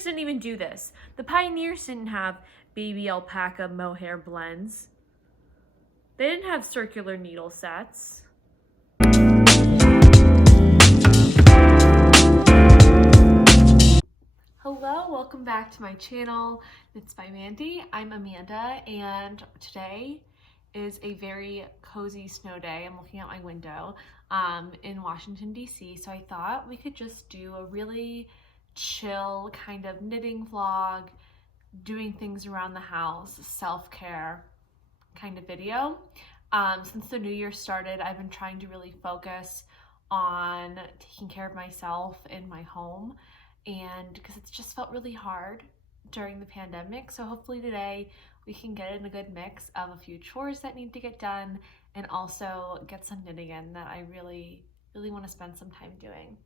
Pioneers didn't even do this. The Pioneers didn't have baby alpaca mohair blends. They didn't have circular needle sets. Hello, welcome back to my channel. Knits by Mandy. I'm Amanda, and today is a very cozy snow day. I'm looking out my window in Washington, D.C., so I thought we could just do a really chill kind of knitting vlog, doing things around the house, self-care kind of video. Since the new year started, I've been trying to really focus on taking care of myself in my home, and because it's just felt really hard during the pandemic. So hopefully today we can get in a good mix of a few chores that need to get done and also get some knitting in that I really want to spend some time doing.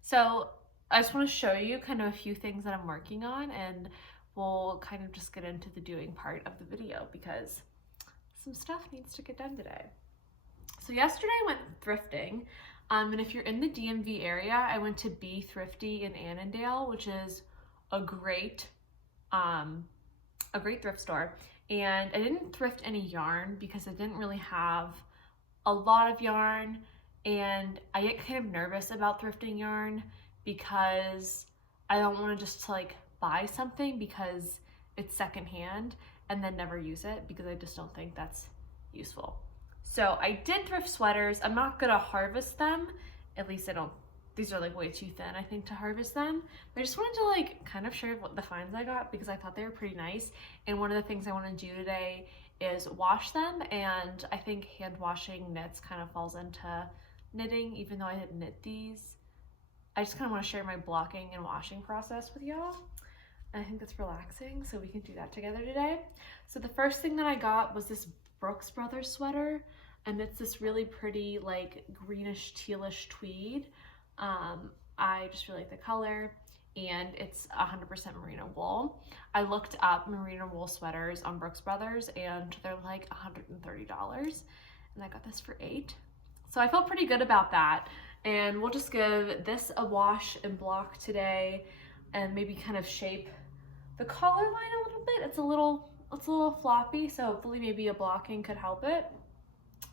So I just want to show you kind of a few things that I'm working on, and we'll kind of just get into the doing part of the video because some stuff needs to get done today. So yesterday I went thrifting. And if you're in the DMV area, I went to Be Thrifty in Annandale, which is a great thrift store. And I didn't thrift any yarn because I didn't really have a lot of yarn, and I get kind of nervous about thrifting yarn because I don't want to just like buy something because it's secondhand and then never use it, because I just don't think that's useful. So I did thrift sweaters. I'm not gonna harvest them. At least I don't, these are like way too thin, I think, to harvest them. But I just wanted to like kind of share what the finds I got because I thought they were pretty nice. And one of the things I want to do today is wash them. And I think hand washing knits kind of falls into knitting, even though I didn't knit these. I just kind of want to share my blocking and washing process with y'all. And I think that's relaxing, so we can do that together today. So the first thing that I got was this Brooks Brothers sweater, and it's this really pretty like greenish tealish tweed. I just really like the color, and it's 100% merino wool. I looked up merino wool sweaters on Brooks Brothers and they're like $130, and I got this for $8. So I felt pretty good about that, and we'll just give this a wash and block today and maybe kind of shape the collar line a little bit. It's a little floppy, so hopefully maybe a blocking could help it.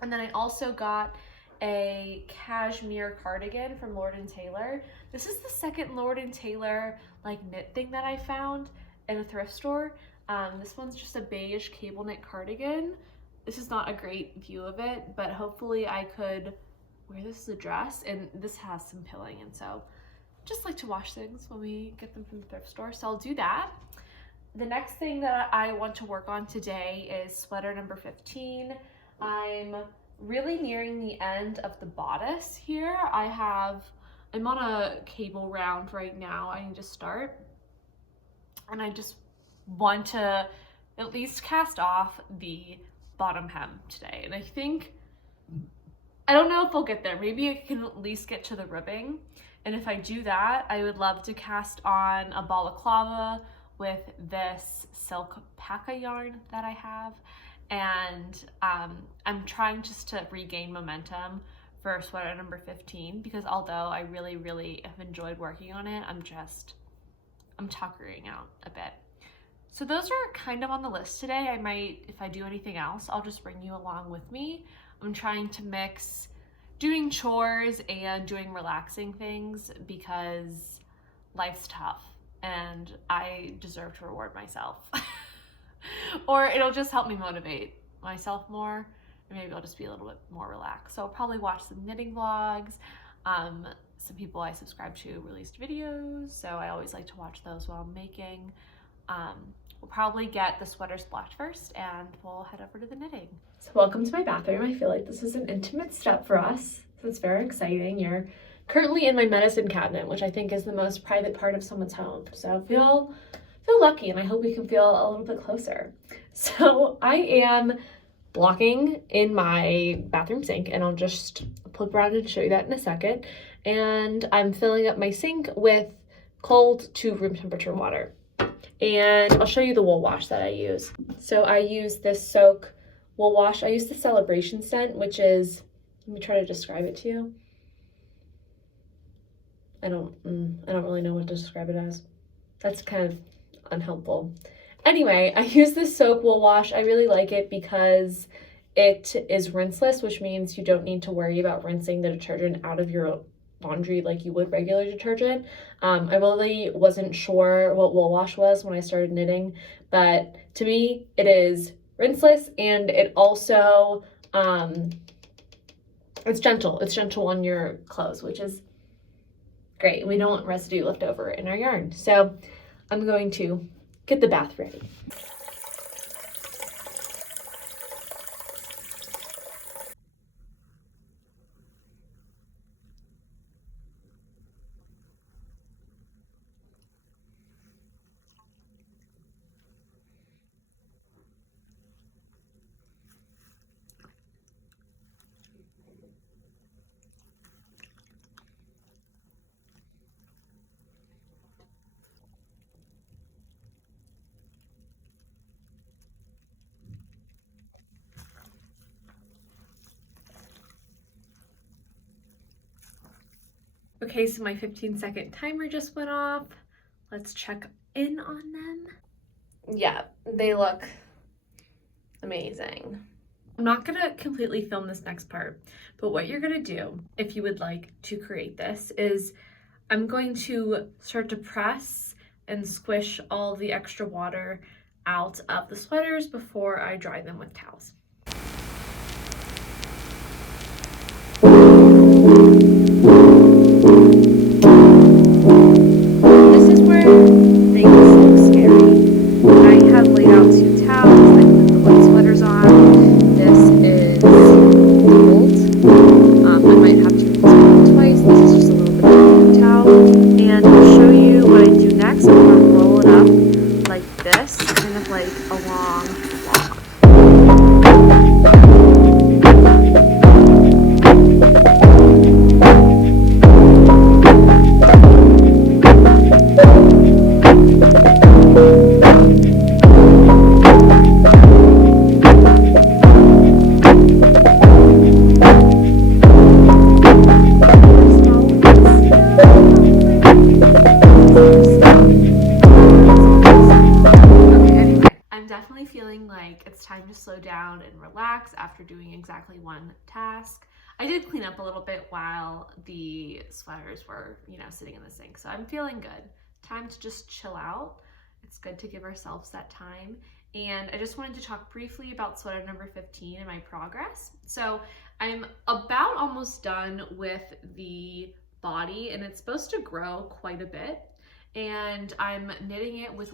And then I also got a cashmere cardigan from Lord & Taylor. This is the second Lord & Taylor like knit thing that I found in a thrift store. This one's just a beige cable knit cardigan. This is not a great view of it, but hopefully I could wear this as a dress, and this has some pilling, and so just like to wash things when we get them from the thrift store, so I'll do that. The next thing that I want to work on today is sweater number 15. I'm really nearing the end of the bodice here. I'm on a cable round right now. I need to start, and I just want to at least cast off the bottom hem today. And I don't know if I'll get there. Maybe I can at least get to the ribbing. And if I do that, I would love to cast on a balaclava with this silk paca yarn that I have. And I'm trying just to regain momentum for sweater number 15, because although I really have enjoyed working on it, I'm tuckering out a bit. So those are kind of on the list today. I might, if I do anything else, I'll just bring you along with me. I'm trying to mix doing chores and doing relaxing things because life's tough and I deserve to reward myself. Or it'll just help me motivate myself more, and maybe I'll just be a little bit more relaxed. So I'll probably watch some knitting vlogs. Some people I subscribe to released videos, so I always like to watch those while I'm making. We'll probably get the sweaters blocked first, and we'll head over to the knitting. So welcome to my bathroom. I feel like this is an intimate step for us, so it's very exciting. You're currently in my medicine cabinet, which I think is the most private part of someone's home. So feel lucky, and I hope we can feel a little bit closer. So I am blocking in my bathroom sink, and I'll just flip around and show you that in a second. And I'm filling up my sink with cold to room temperature water. And I'll show you the wool wash that I use. So I use this Soak wool wash. I use the Celebration scent, which is, let me try to describe it to you. I don't really know what to describe it as. That's kind of unhelpful. Anyway, I use this soap wool wash. I really like it because it is rinseless, which means you don't need to worry about rinsing the detergent out of your laundry like you would regular detergent. I really wasn't sure what wool wash was when I started knitting, but to me, it is rinseless, and it also, it's gentle. It's gentle on your clothes, which is great. We don't want residue left over in our yarn. So I'm going to get the bath ready. Okay, so my 15-second timer just went off. Let's check in on them. Yeah, they look amazing. I'm not gonna completely film this next part, but what you're gonna do, if you would like to create this, is I'm going to start to press and squish all the extra water out of the sweaters before I dry them with towels. Time to slow down and relax after doing exactly one task. I did clean up a little bit while the sweaters were, sitting in the sink, so I'm feeling good. Time to just chill out. It's good to give ourselves that time. And I just wanted to talk briefly about sweater number 15 and my progress. So I'm about almost done with the body, and it's supposed to grow quite a bit. And I'm knitting it with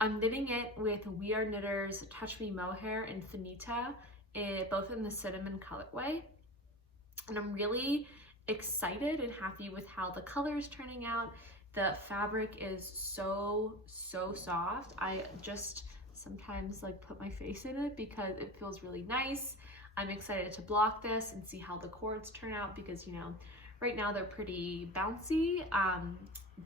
I'm knitting it with We Are Knitters Touch Me Mohair and Finita, both in the cinnamon colorway. And I'm really excited and happy with how the color is turning out. The fabric is so soft. I just sometimes put my face in it because it feels really nice. I'm excited to block this and see how the cords turn out because, right now they're pretty bouncy,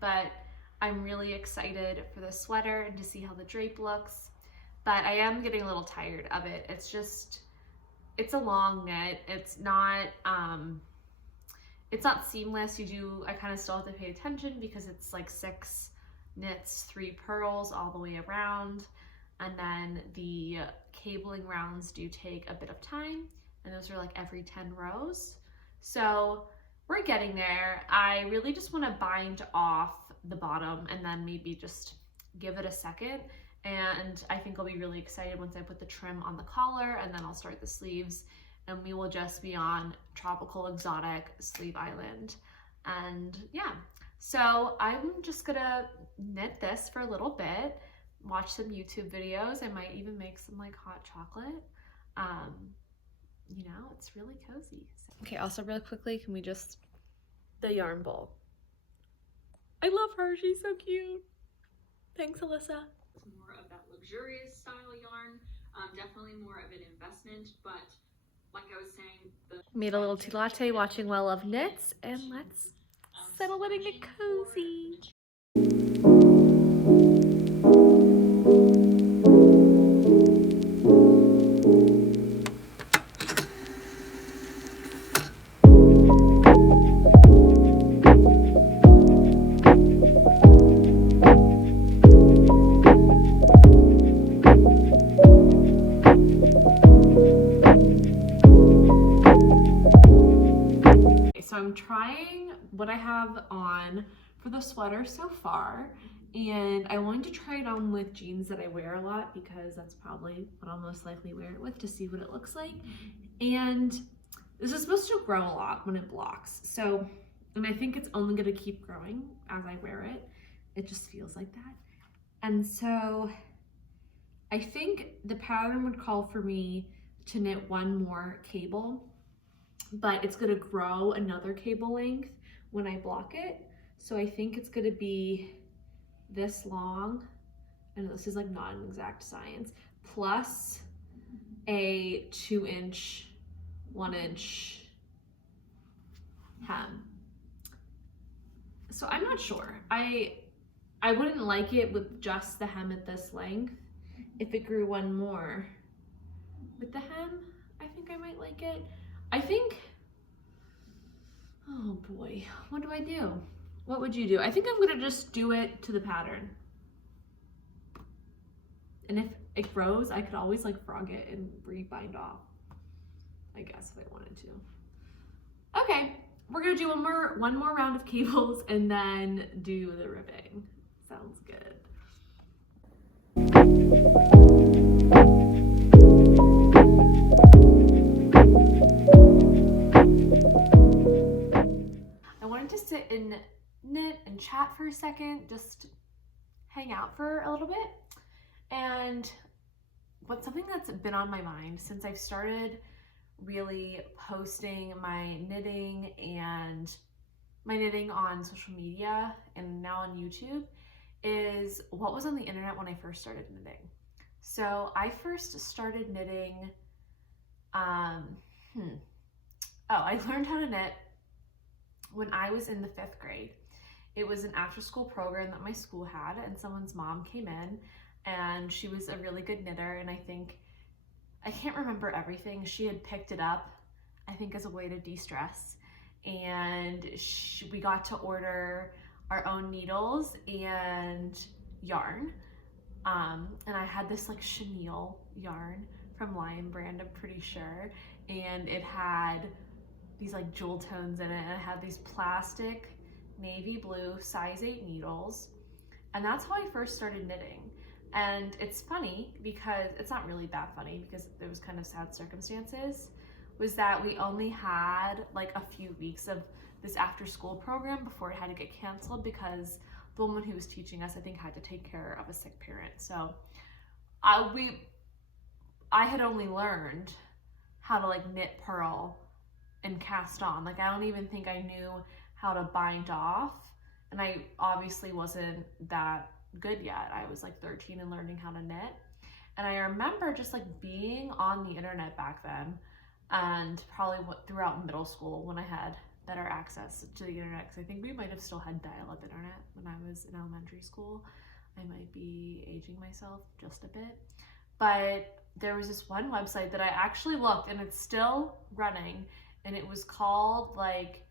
but I'm really excited for the sweater and to see how the drape looks, but I am getting a little tired of it. It's a long knit. It's not seamless. I kind of still have to pay attention because it's 6 knits, 3 purls all the way around. And then the cabling rounds do take a bit of time, and those are every 10 rows. So we're getting there. I really just want to bind off the bottom and then maybe just give it a second, and I think I'll be really excited once I put the trim on the collar, and then I'll start the sleeves and we will just be on tropical exotic sleeve island. And yeah, so I'm just gonna knit this for a little bit, watch some YouTube videos. I might even make some hot chocolate. It's really cozy. Okay, also really quickly, can we just the yarn bowl. I love her, she's so cute. Thanks, Alyssa. More of that luxurious style yarn, definitely more of an investment, but like I was saying, made a little tea latte watching Well Love Knits, and let's settle in and get cozy. what I have on for the sweater so far. And I wanted to try it on with jeans that I wear a lot because that's probably what I'll most likely wear it with, to see what it looks like. And this is supposed to grow a lot when it blocks. So, and I think it's only gonna keep growing as I wear it. It just feels like that. And so I think the pattern would call for me to knit one more cable, but it's gonna grow another cable length when I block it. So I think it's gonna be this long, and this is like not an exact science, plus a 2-inch, 1-inch hem. So I'm not sure. I wouldn't like it with just the hem at this length. If it grew one more with the hem, I think I might like it. I think, oh boy, what do I do? What would you do? I think I'm gonna just do it to the pattern. And if it grows, I could always like frog it and rebind off, I guess, if I wanted to. Okay, we're gonna do one more round of cables and then do the ribbing. Sounds good. I wanted to sit and knit and chat for a second, just hang out for a little bit. And something that's been on my mind since I've started really posting my knitting on social media and now on YouTube is what was on the internet when I first started knitting. So I first started knitting, I learned how to knit when I was in the 5th grade. It was an after-school program that my school had, and someone's mom came in, and she was a really good knitter, and I can't remember everything. She had picked it up, I think, as a way to de-stress, and we got to order our own needles and yarn, and I had this like chenille yarn from Lion Brand, I'm pretty sure, and it had these like jewel tones in it, and it had these plastic navy blue size 8 needles, and that's how I first started knitting. And it's funny because it's not really that funny because there was kind of sad circumstances, was that we only had like a few weeks of this after school program before it had to get canceled because the woman who was teaching us, I think, had to take care of a sick parent. So I had only learned how to like knit, purl, and cast on. Like I don't even think I knew how to bind off, and I obviously wasn't that good yet. I was like 13 and learning how to knit. And I remember just like being on the internet back then, and probably throughout middle school when I had better access to the internet, because I think we might have still had dial-up internet when I was in elementary school. I might be aging myself just a bit, but there was this one website that I actually looked, and it's still running, and it was called like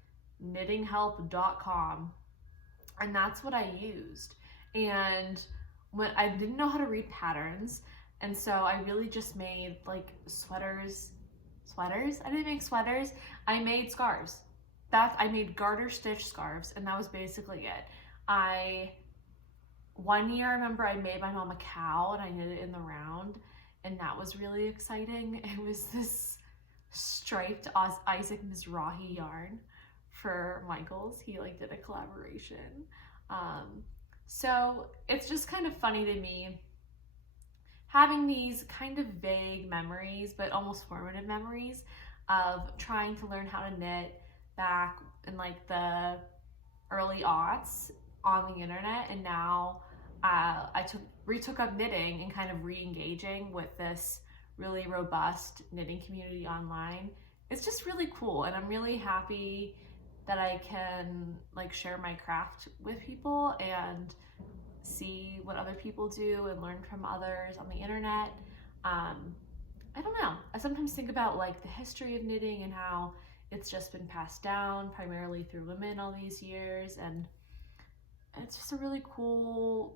knittinghelp.com, and that's what I used. And when I didn't know how to read patterns, and so I really just made like sweaters. I didn't make sweaters. I made scarves. I made garter stitch scarves, and that was basically it. One year I remember I made my mom a cow, and I knit it in the round, and that was really exciting. It was this striped Isaac Mizrahi yarn for Michael's. He like did a collaboration. So it's just kind of funny to me having these kind of vague memories, but almost formative memories of trying to learn how to knit back in like the early aughts on the internet, and now I retook up knitting and kind of re-engaging with this really robust knitting community online. It's just really cool, and I'm really happy that I can like share my craft with people and see what other people do and learn from others on the internet. I don't know. I sometimes think about like the history of knitting and how it's just been passed down primarily through women all these years, and it's just a really cool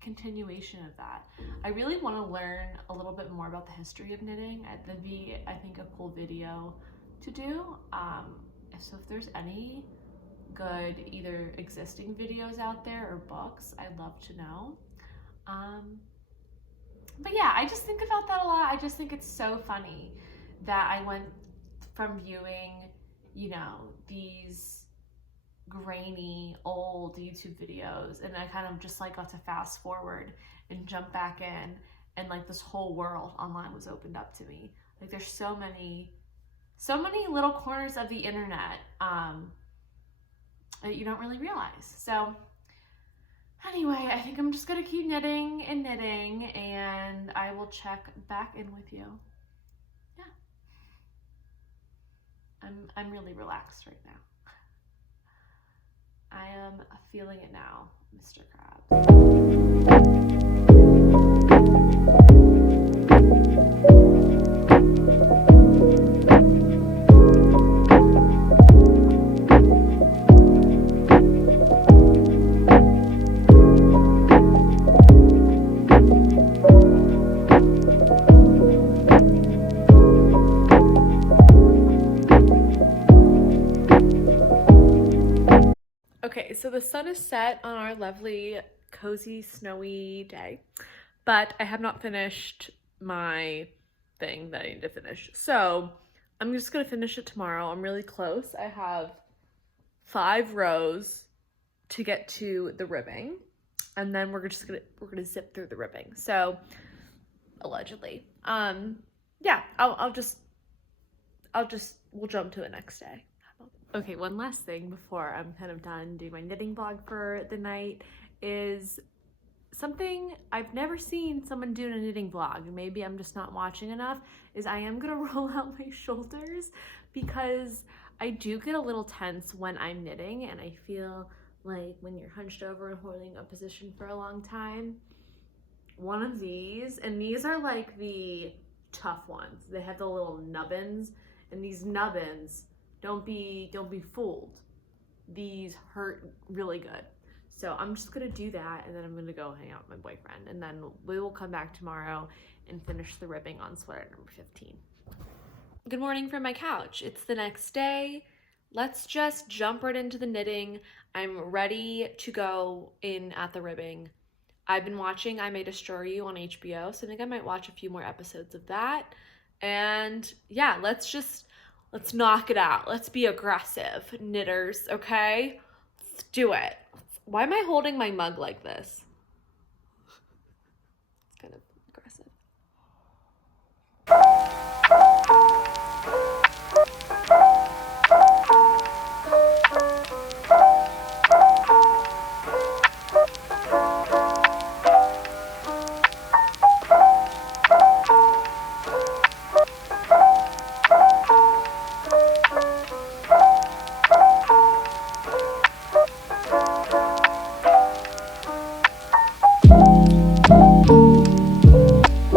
continuation of that. I really want to learn a little bit more about the history of knitting. That'd be, I think, a cool video to do. So if there's any good either existing videos out there or books, I'd love to know. But yeah, I just think about that a lot. I just think it's so funny that I went from viewing, you know, these grainy old YouTube videos, and I kind of just like got to fast forward and jump back in, and like this whole world online was opened up to me. Like there's so many little corners of the internet that you don't really realize. So anyway, I think I'm just gonna keep knitting and knitting, and I will check back in with you. Yeah, I'm really relaxed right now. I am feeling it now, Mr. Krabs. Okay, so the sun is set on our lovely, cozy, snowy day, but I have not finished my thing that I need to finish. So I'm just gonna finish it tomorrow. I'm really close. I have 5 rows to get to the ribbing, and then we're gonna zip through the ribbing. So allegedly, yeah, we'll jump to the next day. Okay, one last thing before I'm kind of done doing my knitting vlog for the night is something I've never seen someone do in a knitting vlog. Maybe I'm just not watching enough, is I am gonna roll out my shoulders because I do get a little tense when I'm knitting, and I feel like when you're hunched over and holding a position for a long time, one of these, and these are like the tough ones. They have the little nubbins, and these nubbins, don't be fooled. These hurt really good. So I'm just gonna do that, and then I'm gonna go hang out with my boyfriend, and then we will come back tomorrow and finish the ribbing on sweater number 15. Good morning from my couch. It's the next day. Let's just jump right into the knitting. I'm ready to go in at the ribbing. I've been watching I May Destroy You on HBO, so I think I might watch a few more episodes of that. And yeah, let's knock it out. Let's be aggressive, knitters, okay? Let's do it. Why am I holding my mug like this? It's kind of aggressive.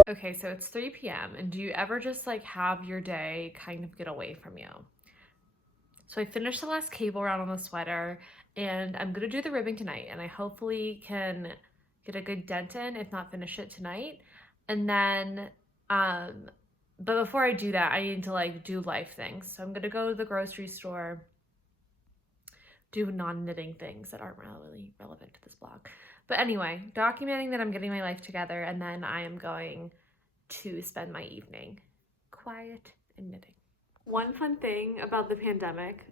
Okay, so it's 3 p.m. and do you ever just like have your day kind of get away from you? So I finished the last cable round on the sweater, and I'm gonna do the ribbing tonight, and I hopefully can get a good dent in, if not finish it tonight. And then, but before I do that, I need to like do life things. So I'm gonna go to the grocery store, do non-knitting things that aren't really relevant to this blog. But anyway, documenting that I'm getting my life together, and then I am going to spend my evening quiet and knitting. One fun thing about the pandemic,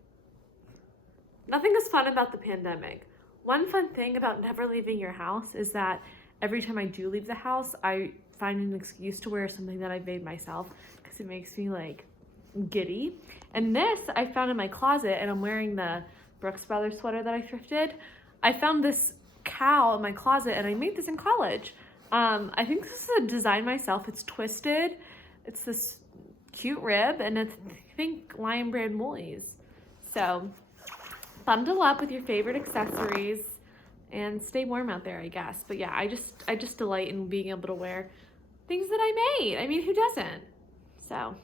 nothing is fun about the pandemic. One fun thing about never leaving your house is that every time I do leave the house, I find an excuse to wear something that I've made myself because it makes me like giddy. And this I found in my closet, and I'm wearing the Brooks Brothers sweater that I thrifted. I found this cowl in my closet, and I made this in college. I think this is a design myself. It's twisted. It's this cute rib, and it's, I think, Lion Brand woolies. So bundle up with your favorite accessories and stay warm out there, I guess. But yeah, I just delight in being able to wear things that I made. I mean, who doesn't? So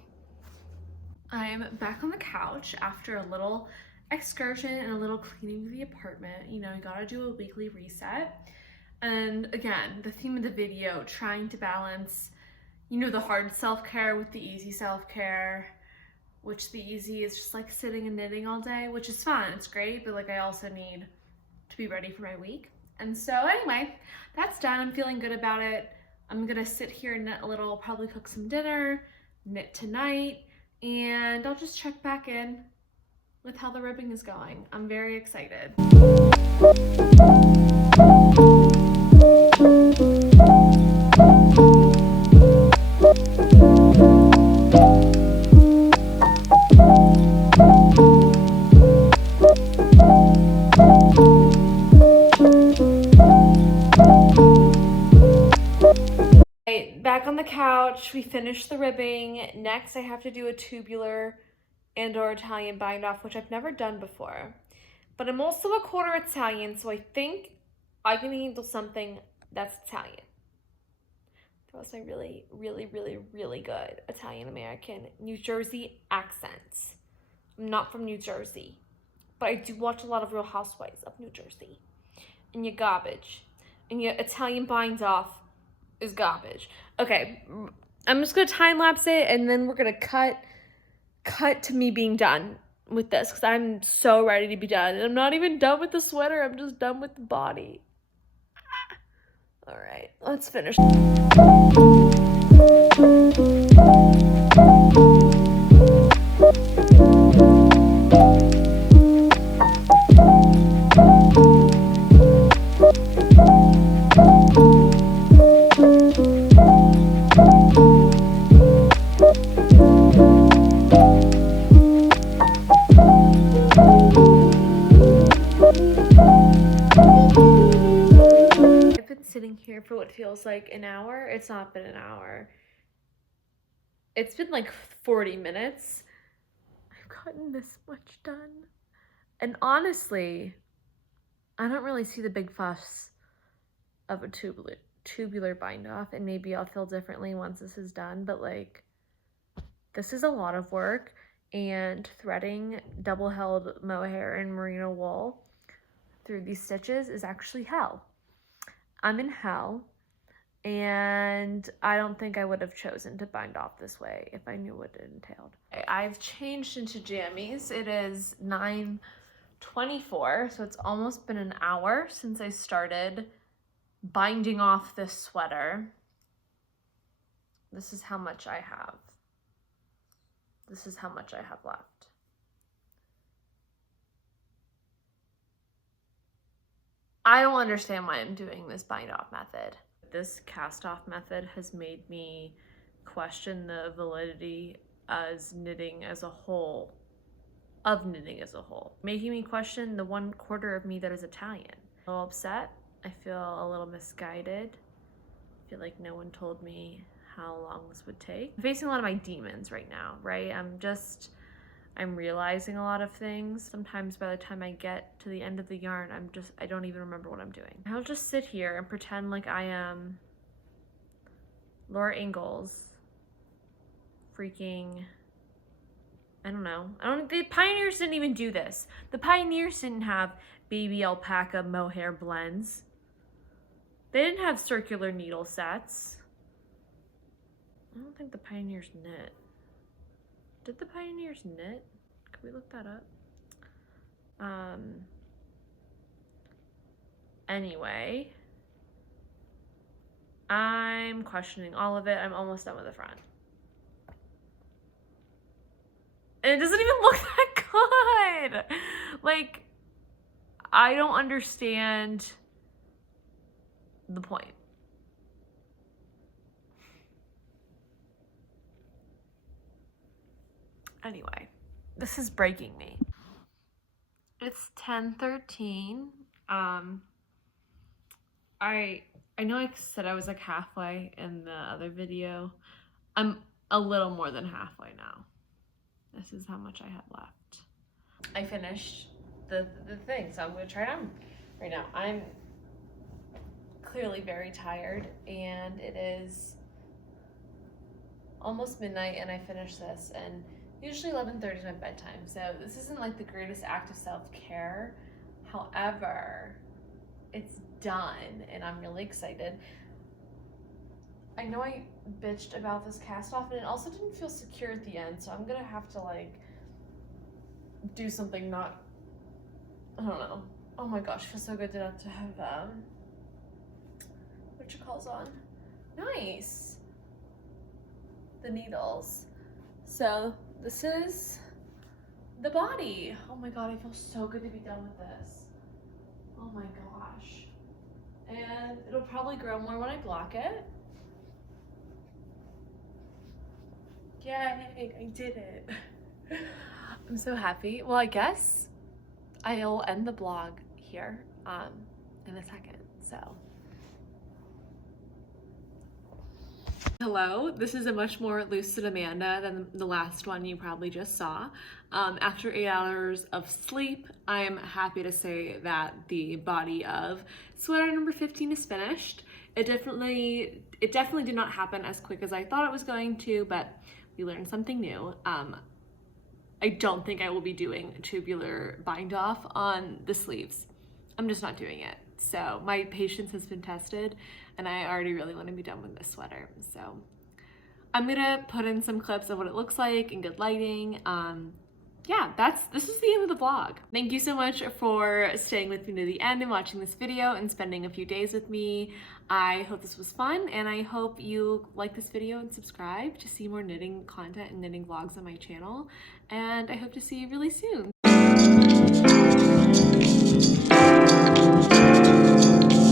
I'm back on the couch after a little excursion and a little cleaning of the apartment. You know, you gotta do a weekly reset. And again, the theme of the video, trying to balance, you know, the hard self-care with the easy self-care. which the easy is just like sitting and knitting all day, which is fun, it's great, but like I also need to be ready for my week. And so anyway, that's done. I'm feeling good about it. I'm gonna sit here and knit a little, probably cook some dinner, knit tonight, and I'll just check back in with how the ribbing is going. I'm very excited. Back on the couch, we finished the ribbing. Next, I have to do a tubular and/or Italian bind off, which I've never done before. But I'm also a quarter Italian, so I think I can handle something that's Italian. That was my really, really, really, really good Italian-American New Jersey accent. I'm not from New Jersey, but I do watch a lot of Real Housewives of New Jersey. And you're garbage. And your Italian bind off is garbage. Okay, I'm just gonna time lapse it, and then we're gonna cut to me being done with this, because I'm so ready to be done. And I'm not even done with the sweater, I'm just done with the body. All right, let's finish. Sitting here for what feels like an hour. It's not been an hour. It's been like 40 minutes. I've gotten this much done. And honestly, I don't really see the big fuss of a tubular bind off, and maybe I'll feel differently once this is done, but like, this is a lot of work, and threading double held mohair and merino wool through these stitches is actually hell. I'm in hell, and I don't think I would have chosen to bind off this way if I knew what it entailed. I've changed into jammies. It is 9:24, so it's almost been an hour since I started binding off this sweater. This is how much I have. This is how much I have left. I don't understand why I'm doing this bind off method. This cast off method has made me question the validity as knitting as a whole, making me question the 1/4 of me that is Italian. I'm a little upset. I feel a little misguided. I feel like no one told me how long this would take. I'm facing a lot of my demons right now, right? I'm realizing a lot of things. Sometimes by the time I get to the end of the yarn, I don't even remember what I'm doing. I'll just sit here and pretend like I am Laura Ingalls, freaking, I don't know. The pioneers didn't even do this. The pioneers didn't have baby alpaca mohair blends. They didn't have circular needle sets. I don't think the pioneers knit. Did the pioneers knit? Can we look that up? Anyway, I'm questioning all of it. I'm almost done with the front. And it doesn't even look that good. Like, I don't understand the point. Anyway, this is breaking me. It's 10:13. I know I said I was like halfway in the other video. I'm a little more than halfway now. This is how much I have left. I finished the thing, so I'm gonna try it on right now. I'm clearly very tired, and it is almost midnight, and I finished this, and usually 11:30 is my bedtime, so this isn't like the greatest act of self-care. However, it's done, and I'm really excited. I know I bitched about this cast off and it also didn't feel secure at the end, so I'm gonna have to like do something not, I don't know. Oh my gosh, it feels so good to have whatchamacallits on. Nice. The needles. So this is the body. Oh my god, I feel so good to be done with this. Oh my gosh. And it'll probably grow more when I block it. Yay, I did it. I'm so happy. Well, I guess I'll end the blog here in a second, so. Hello, this is a much more lucid Amanda than the last one you probably just saw. After 8 hours of sleep, I'm happy to say that the body of sweater number 15 is finished. It definitely did not happen as quick as I thought it was going to, but we learned something new. I don't think I will be doing tubular bind off on the sleeves. I'm just not doing it. So my patience has been tested and I already really want to be done with this sweater. So I'm gonna put in some clips of what it looks like in good lighting. Yeah, this is the end of the vlog. Thank you so much for staying with me to the end and watching this video and spending a few days with me. I hope this was fun and I hope you like this video and subscribe to see more knitting content and knitting vlogs on my channel. And I hope to see you really soon.